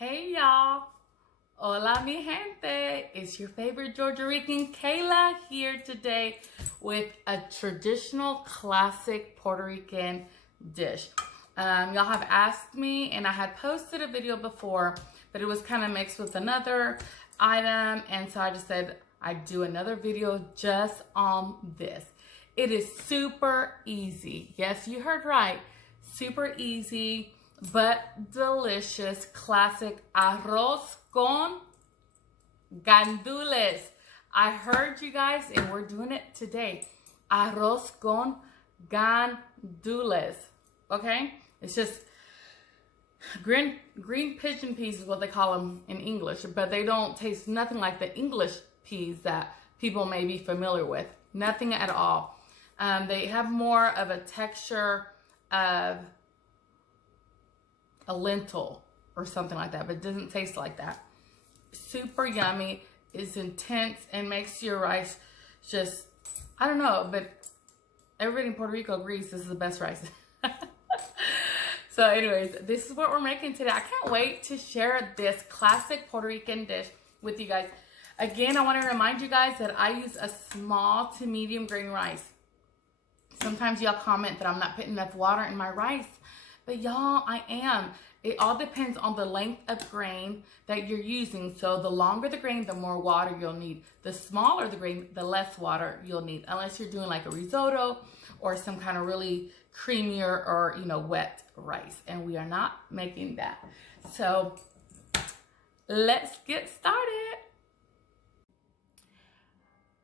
Hey y'all, hola mi gente, it's your favorite Georgia Rican Kayla here today with a traditional classic Puerto Rican dish. Y'all have asked me and I had posted a video before, but it was kind of mixed with another item, and so I just said I'd do another video just on this. It is super easy. Yes, you heard right, super easy but delicious, classic arroz con gandules. I heard you guys, and we're doing it today. Arroz con gandules. Okay? It's just green pigeon peas is what they call them in English, but they don't taste nothing like the English peas that people may be familiar with. Nothing at all. They have more of a texture of a lentil or something like that, but it doesn't taste like that. Super yummy. It's intense and makes your rice just, I don't know, but everybody in Puerto Rico agrees this is the best rice. So anyways, this is what we're making today. I can't wait to share this classic Puerto Rican dish with you guys. Again, I want to remind you guys that I use a small to medium grain rice. Sometimes y'all comment that I'm not putting enough water in my rice. But y'all, I am. It all depends on the length of grain that you're using. So the longer the grain, the more water you'll need. The smaller the grain, the less water you'll need. Unless you're doing like a risotto or some kind of really creamier or, wet rice. And we are not making that. So let's get started.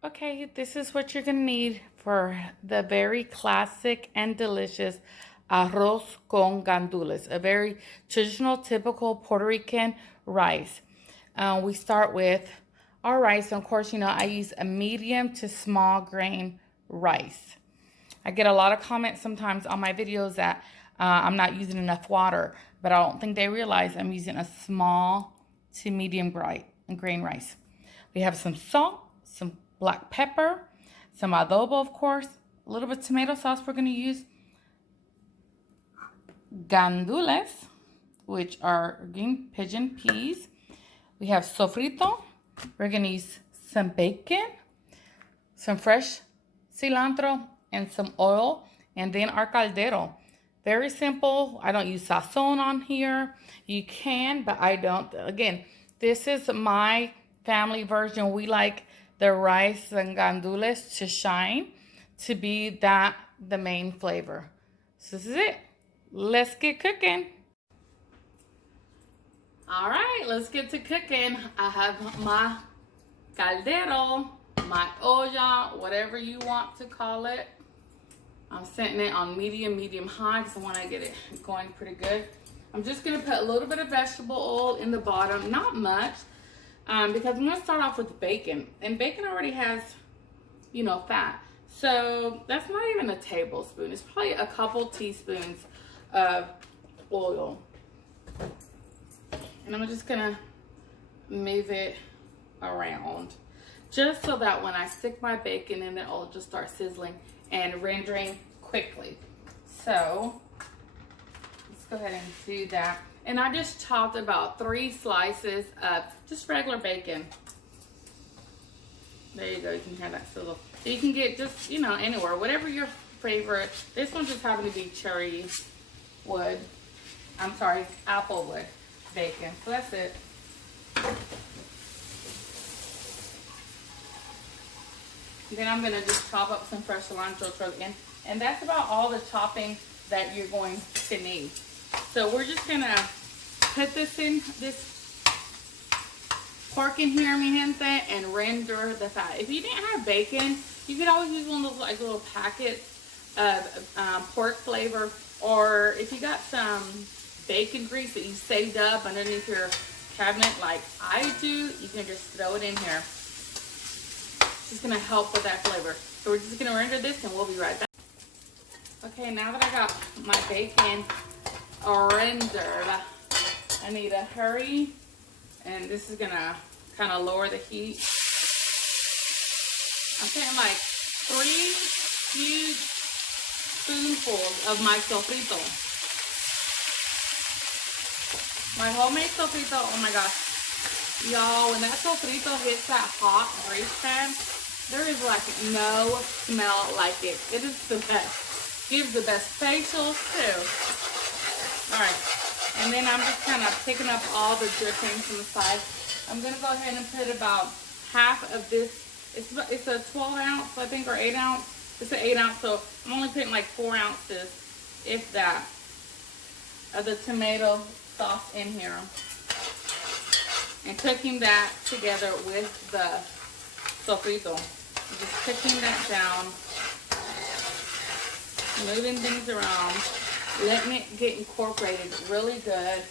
Okay, this is what you're going to need for the very classic and delicious Arroz con gandules, a very traditional, typical Puerto Rican rice. We start with our rice. And of course, I use a medium to small grain rice. I get a lot of comments sometimes on my videos that I'm not using enough water, but I don't think they realize I'm using a small to medium grain rice. We have some salt, some black pepper, some adobo, of course, a little bit of tomato sauce we're going to use, gandules, which are green pigeon peas. We have sofrito. We're going to use some bacon, some fresh cilantro, and some oil, and then our caldero. Very simple. I don't use sazon on here. You can, but I don't. Again, this is my family version. We like the rice and gandules to shine, to be the main flavor. So this is it. Let's get cooking. All right, let's get to cooking. I have my caldero, my olla, whatever you want to call it. I'm setting it on medium high because I want to get it going pretty good. I'm just going to put a little bit of vegetable oil in the bottom, not much, because I'm going to start off with bacon. And bacon already has, fat. So that's not even a tablespoon. It's probably a couple teaspoons of oil. And I'm just gonna move it around just so that when I stick my bacon in, it'll just start sizzling and rendering quickly. So let's go ahead and do that. And I just chopped about 3 slices of just regular bacon. There you go, you can have that sizzle. You can get just, anywhere, whatever your favorite. This one just happened to be apple wood bacon. So that's it. Then I'm gonna just chop up some fresh cilantro throw in. And that's about all the chopping that you're going to need. So we're just gonna put this pork in here, mi gente, and render the fat. If you didn't have bacon, you could always use one of those like little packets of pork flavor, or if you got some bacon grease that you saved up underneath your cabinet like I do, you can just throw it in here. It's just gonna help with that flavor. So we're just gonna render this and we'll be right back. Okay, now that I got my bacon rendered, I need to hurry, and this is gonna kind of lower the heat. I'm putting like 3 huge spoonfuls of my sofrito. My homemade sofrito, oh my gosh. Y'all, when that sofrito hits that hot grease pan, there is like no smell like it. It is the best. Gives the best facials too. Alright. And then I'm just kind of picking up all the drippings from the side. I'm going to go ahead and put about half of this. It's a 12 ounce, I think, or 8 ounce. It's an 8 ounce, so I'm only putting like 4 ounces, if that, of the tomato sauce in here. And cooking that together with the sofrito. Just cooking that down. Moving things around. Letting it get incorporated really good.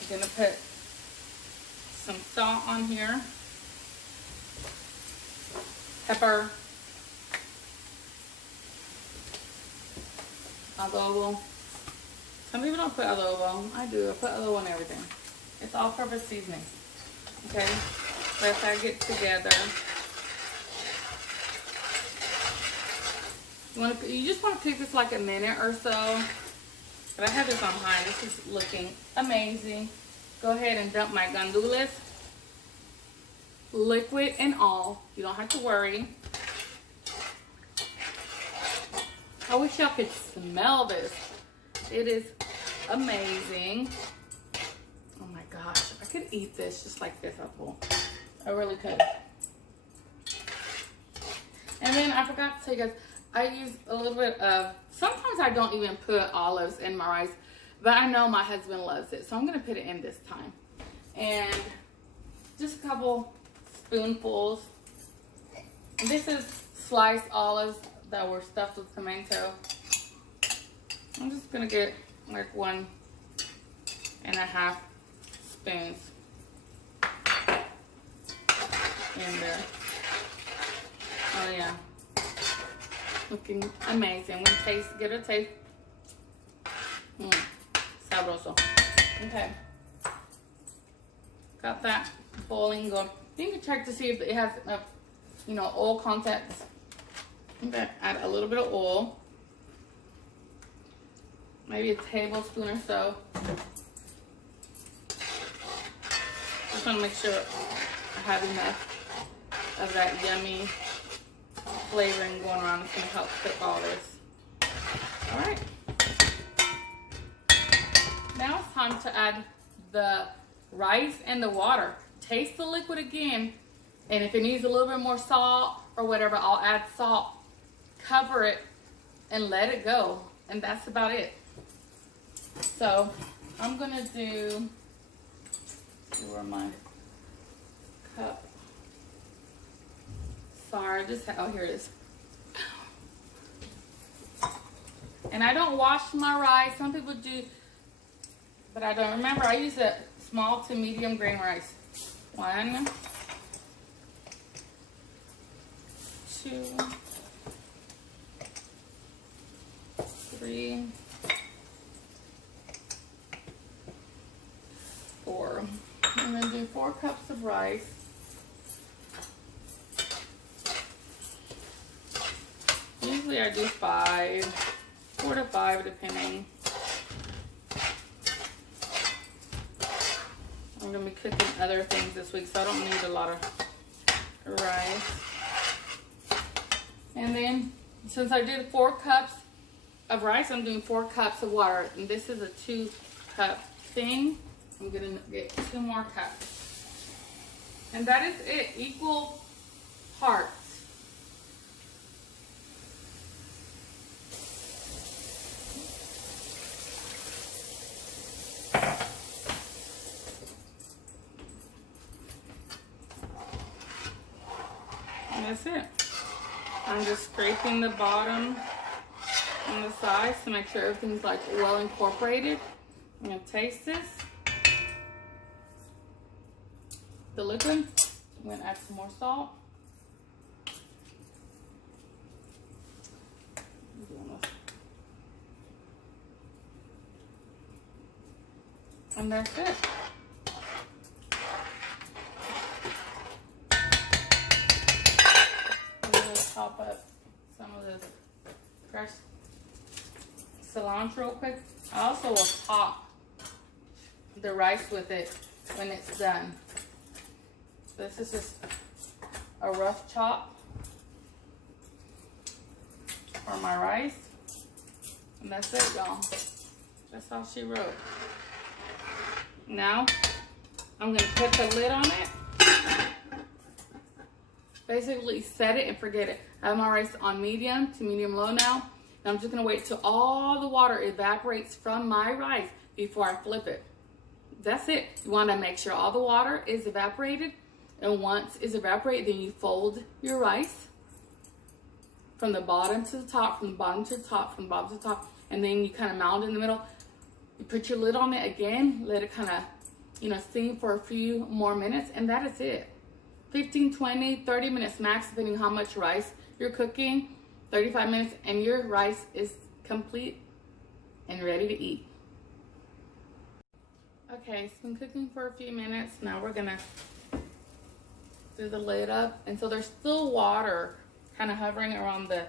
I'm going to put some salt on here. Pepper. Adobo. Some people don't put adobo. I do. I put adobo in everything. It's all-purpose seasoning. Okay? Let that get together. You just want to cook this like a minute or so. But I have this on high. This is looking amazing. Go ahead and dump my gandules. Liquid and all. You don't have to worry. I wish y'all could smell this. It is amazing. Oh my gosh. I could eat this just like this at full. I really could. And then I forgot to tell you guys, I use a little bit of, sometimes I don't even put olives in my rice, but I know my husband loves it, so I'm going to put it in this time. And just a couple spoonfuls. And this is sliced olives that were stuffed with tomato. I'm just going to get like 1.5 spoons in there. Oh yeah. Looking amazing. When taste, get a taste. Sabroso. Okay. Got that boiling going. You can check to see if it has enough, oil contents. I'm gonna add a little bit of oil. Maybe a tablespoon or so. Just want to make sure I have enough of that yummy flavoring going around. It's going to help cook all this. Alright. Now it's time to add the rice and the water. Taste the liquid again. And if it needs a little bit more salt or whatever, I'll add salt. Cover it and let it go. And that's about it. So I'm going to do, where my cup. Sorry, oh, here it is. And I don't wash my rice. Some people do, but I don't. Remember, I use a small to medium grain rice. 1, 2, 3, 4. I'm going to do 4 cups of rice. Usually I do 5, 4 to 5 depending. I'm going to be cooking other things this week, so I don't need a lot of rice. And then, since I did 4 cups of rice, I'm doing 4 cups of water. And this is a 2-cup thing. I'm going to get 2 more cups. And that is it, equal parts. That's it. I'm just scraping the bottom and the sides to make sure everything's like well incorporated. I'm gonna taste this. The liquid. I'm gonna add some more salt. And that's it. Chop up some of the fresh cilantro. around real quick. I also will top the rice with it when it's done. This is just a rough chop for my rice. And that's it, y'all. That's all she wrote. Now, I'm gonna put the lid on it. Basically set it and forget it. I have my rice on medium to medium low now. And I'm just gonna wait till all the water evaporates from my rice before I flip it. That's it. You wanna make sure all the water is evaporated. And once it's evaporated, then you fold your rice from the bottom to the top, from the bottom to the top, from the bottom to the top. And then you kind of mound in the middle. You put your lid on it again, let it kind of, you know, steam for a few more minutes, and that is it. 15, 20, 30 minutes max, depending how much rice you're cooking. 35 minutes, and your rice is complete and ready to eat. Okay, it's been cooking for a few minutes. Now we're gonna do the lid up, and so there's still water kind of hovering around the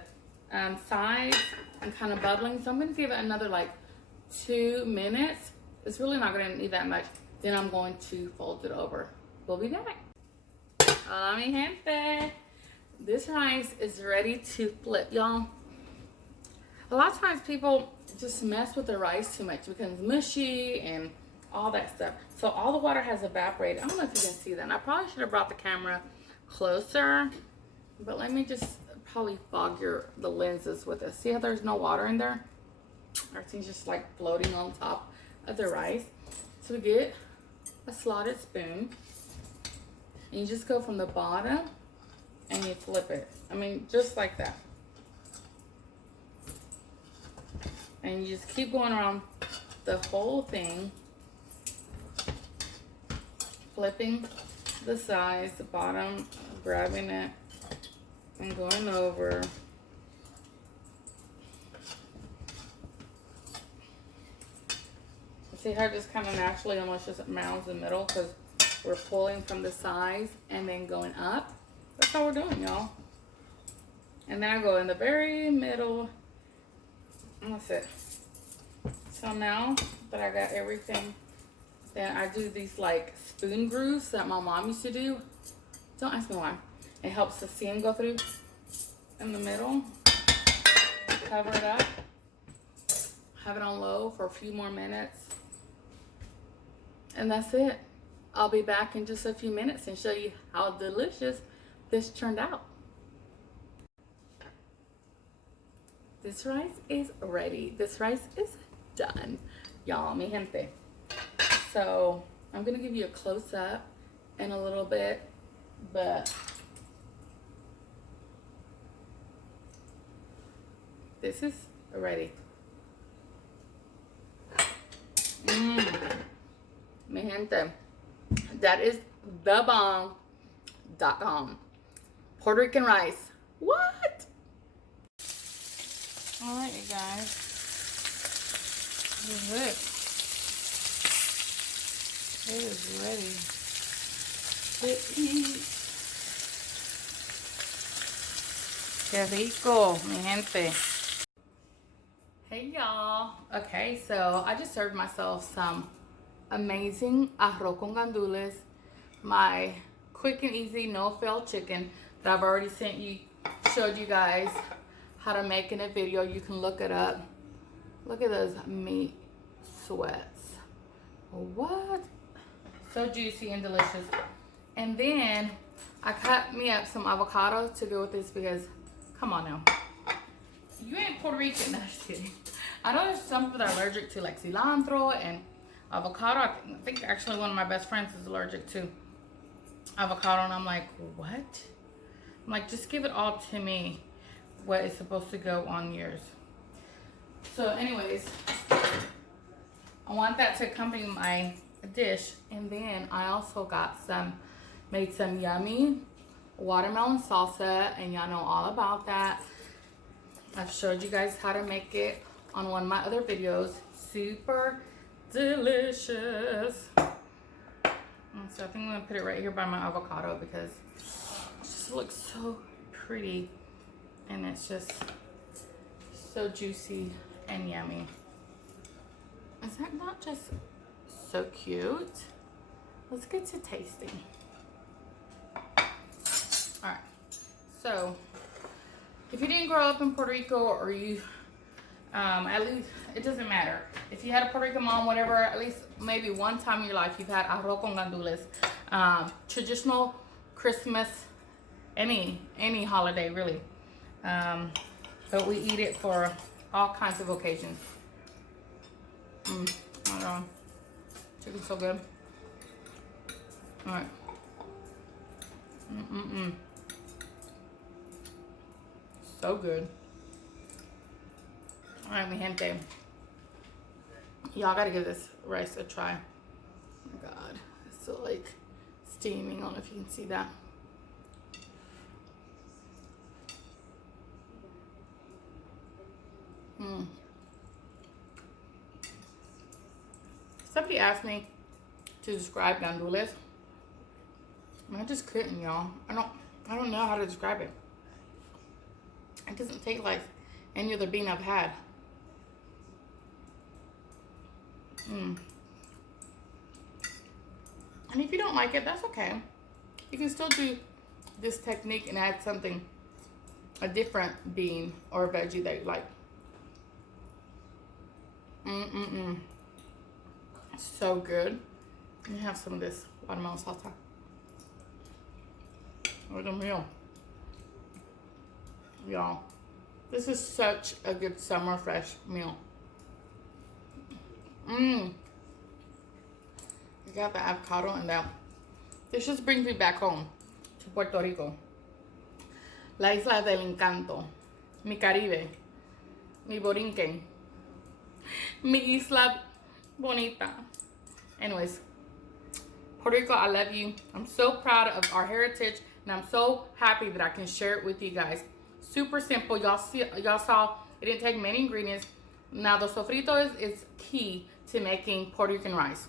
sides and kind of bubbling. So I'm gonna give it another like 2 minutes. It's really not gonna need that much. Then I'm going to fold it over. We'll be back. Hola mi gente. This rice is ready to flip, y'all. A lot of times people just mess with the rice too much. It becomes mushy and all that stuff. So all the water has evaporated. I don't know if you can see that. And I probably should have brought the camera closer, but let me just probably fog the lenses with it. See how there's no water in there? Everything's just like floating on top of the rice. So we get a slotted spoon, and you just go from the bottom and you flip it. I mean, just like that. And you just keep going around the whole thing, flipping the sides, the bottom, grabbing it and going over. See how it just kind of naturally almost just mounds in the middle because we're pulling from the sides and then going up. That's how we're doing, y'all. And then I go in the very middle. And that's it. So now that I got everything, then I do these like spoon grooves that my mom used to do. Don't ask me why. It helps the seam go through in the middle. Cover it up. Have it on low for a few more minutes. And that's it. I'll be back in just a few minutes and show you how delicious this turned out. This rice is ready. This rice is done, y'all, mi gente. So I'm gonna give you a close up in a little bit, but this is ready. Mi gente, that is thebomb.com. Puerto Rican rice. What? All right, you guys. This is it. It is ready to eat. Qué rico, mi gente. Hey, y'all. Okay, so I just served myself some amazing arroz con gandules, my quick and easy no-fail chicken that I've already showed you guys how to make in a video. You can look it up. Look at those meat sweats. What? So juicy and delicious. And then I cut me up some avocado to go with this because, come on now. You ain't Puerto Rican. No, just kidding. I know there's some people that are allergic to like cilantro and avocado. I think actually one of my best friends is allergic to avocado, and I'm like, what? I'm like, just give it all to me, what is supposed to go on yours. So anyways, I want that to accompany my dish. And then I also made some yummy watermelon salsa, and y'all know all about that. I've showed you guys how to make it on one of my other videos. Super delicious. And so I think I'm gonna put it right here by my avocado because it just looks so pretty, and it's just so juicy and yummy. Is that not just so cute? Let's get to tasting. All right, so if you didn't grow up in Puerto Rico, or you, at least, it doesn't matter. If you had a Puerto Rican mom, whatever, at least maybe one time in your life you've had arroz con gandules. Traditional Christmas, any holiday really. But we eat it for all kinds of occasions. Hold on. Chicken's so good. All right. So good. All right, mi gente. Y'all gotta give this rice a try. Oh my God, it's still like steaming. I don't know if you can see that. Somebody asked me to describe gandules. I just couldn't, y'all. I don't know how to describe it. It doesn't taste like any other bean I've had. And if you don't like it, that's okay. You can still do this technique and add something, a different bean or veggie that you like. So good. Let me have some of this watermelon salsa. Look at them, y'all. This is such a good summer fresh meal. You got the avocado and that. This just brings me back home to Puerto Rico. La isla del encanto. Mi Caribe. Mi Borinquen. Mi isla bonita. Anyways, Puerto Rico, I love you. I'm so proud of our heritage, and I'm so happy that I can share it with you guys. Super simple. Y'all saw it didn't take many ingredients. Now the sofrito is key to making Puerto Rican rice.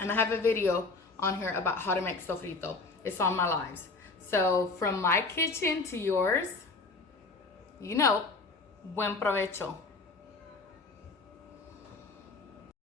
And I have a video on here about how to make sofrito. It's on my lives. So from my kitchen to yours, you know, buen provecho.